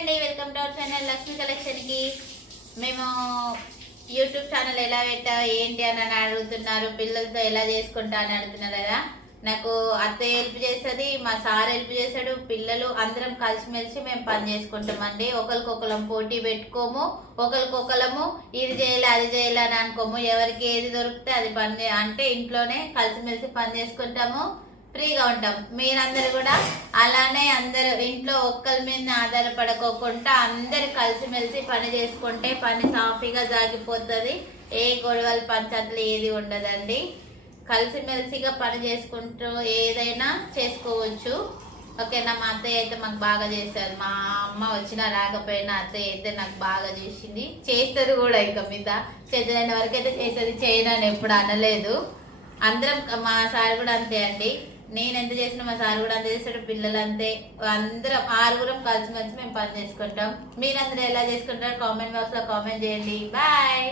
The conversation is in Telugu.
అండి, welcome to our channel Lakshmi collection కి. మేము యూట్యూబ్ ఛానల్ ఎలా పెట్టా ఏంటి అని అడుగుతున్నారు. పిల్లలతో ఎలా చేసుకుంటా అని అడుగుతున్నారు కదా. నాకు అత్తయ్య హెల్ప్ చేస్తుంది, మా సార్ హెల్ప్ చేస్తాడు, పిల్లలు అందరం కలిసిమెలిసి మేము పని చేసుకుంటామండి. ఒకరికొకరం పోటీ పెట్టుకోము, ఒకరికొకరము ఇది చేయాలి అది చేయాలి అని అనుకోము. ఎవరికి ఏది దొరికితే అది పని అంటే ఇంట్లోనే కలిసిమెలిసి పని చేసుకుంటాము, ఫ్రీగా ఉంటాం. మీరందరూ కూడా అలానే అందరూ ఇంట్లో ఒక్కరి మీద ఆధారపడుకోకుండా అందరు కలిసిమెలిసి పని చేసుకుంటే పని సాఫీగా సాగిపోతుంది. ఏ గొడవలు పంచాయతీలు ఏది ఉండదండి. కలిసిమెలిసిగా పని చేసుకుంటూ ఏదైనా చేసుకోవచ్చు. ఓకేనా. మా అత్తయ్య అయితే మాకు బాగా చేస్తారు. మా అమ్మ వచ్చినా రాకపోయినా అత్తయ్య అయితే నాకు బాగా చేసింది, చేస్తుంది కూడా. ఇక మీద చేతులైన వరకు అయితే చేస్తుంది, చేయనని ఎప్పుడు అనలేదు. అందరం మా సార్ కూడా అంతే అండి. నేను ఎంత చేసినా మా సార్ కూడా అంతే చేస్తాడు, పిల్లలు అంతే. అందరం ఆరుగురం కలిసిమెలిసి మేము పని చేసుకుంటాం. మీరందరూ ఎలా చేసుకుంటారో కామెంట్ బాక్స్ లో కామెంట్ చేయండి. బాయ్.